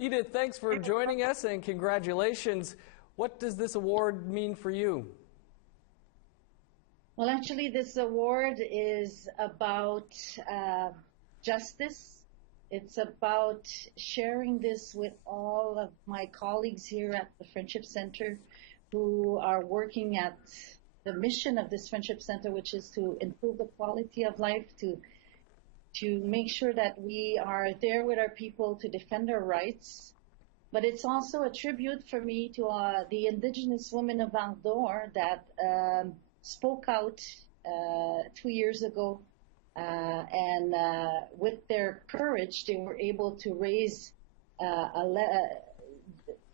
Edith, thanks for joining us and congratulations. What does this award mean for you? Well, actually, this award is about justice. It's about sharing this with all of my colleagues here at the Friendship Center who are working at the mission of this Friendship Center, which is to improve the quality of life, to make sure that we are there with our people to defend our rights. But it's also a tribute for me to the Indigenous women of Val d'Or that spoke out 2 years ago, and with their courage, they were able to raise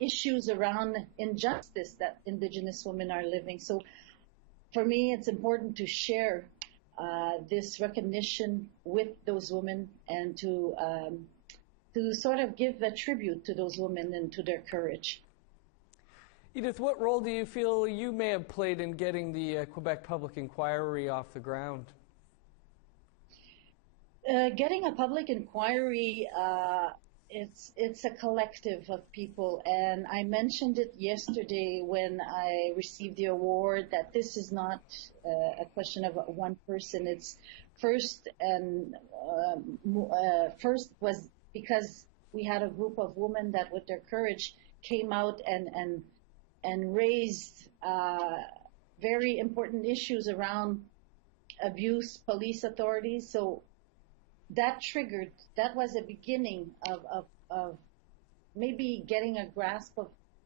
issues around injustice that Indigenous women are living. So for me, it's important to share this recognition with those women and to sort of give a tribute to those women and to their courage. Edith, what role do you feel you may have played in getting the Quebec Public Inquiry off the ground? Getting a public inquiry, it's a collective of people, and I mentioned it yesterday when I received the award that this is not a question of one person. It's first was because we had a group of women that, with their courage, came out and raised very important issues around abuse, police authorities. So that was a beginning of maybe getting a grasp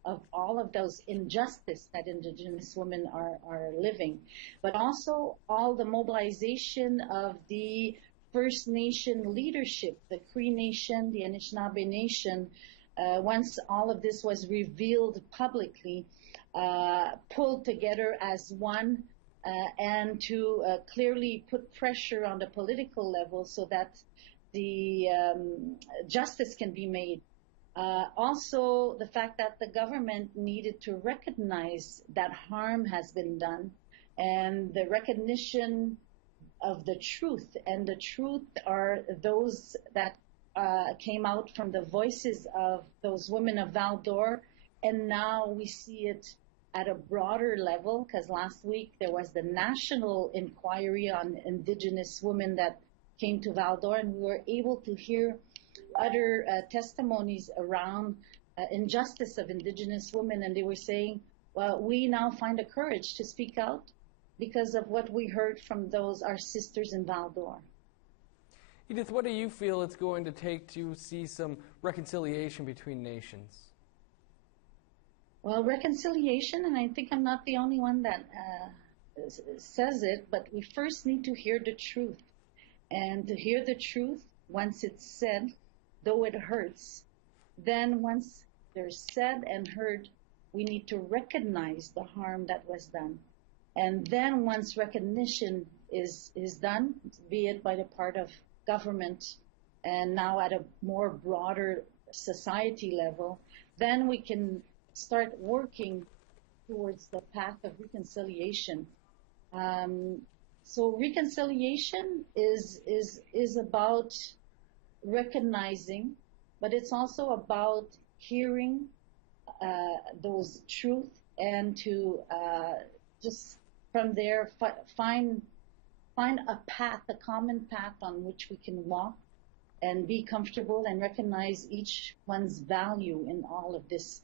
of all of those injustice that Indigenous women are living, but also all the mobilization of the First Nation leadership, the Cree Nation, the Anishinaabe Nation. Once all of this was revealed publicly, pulled together as one, and to clearly put pressure on the political level so that the justice can be made. Also, the fact that the government needed to recognize that harm has been done, and the recognition of the truth. And the truth are those that came out from the voices of those women of Val d'Or, and now we see it at a broader level, because last week there was the national inquiry on Indigenous women that came to Val d'Or, and we were able to hear other testimonies around injustice of Indigenous women, and they were saying, well, we now find the courage to speak out because of what we heard from our sisters in Val d'Or. Edith, what do you feel it's going to take to see some reconciliation between nations? Well, reconciliation, and I think I'm not the only one that says it, but we first need to hear the truth. And to hear the truth, once it's said, though it hurts, then once they're said and heard, we need to recognize the harm that was done. And then once recognition is done, be it by the part of government and now at a more broader society level, then we can start working towards the path of reconciliation. So reconciliation is about recognizing, but it's also about hearing those truth and to just from there find a path, a common path on which we can walk and be comfortable and recognize each one's value in all of this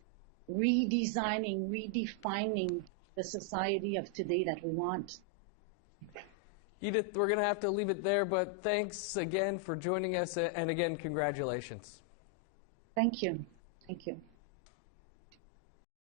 redesigning, redefining the society of today that we want. Edith, we're going to have to leave it there, but thanks again for joining us, and again, congratulations. Thank you. Thank you.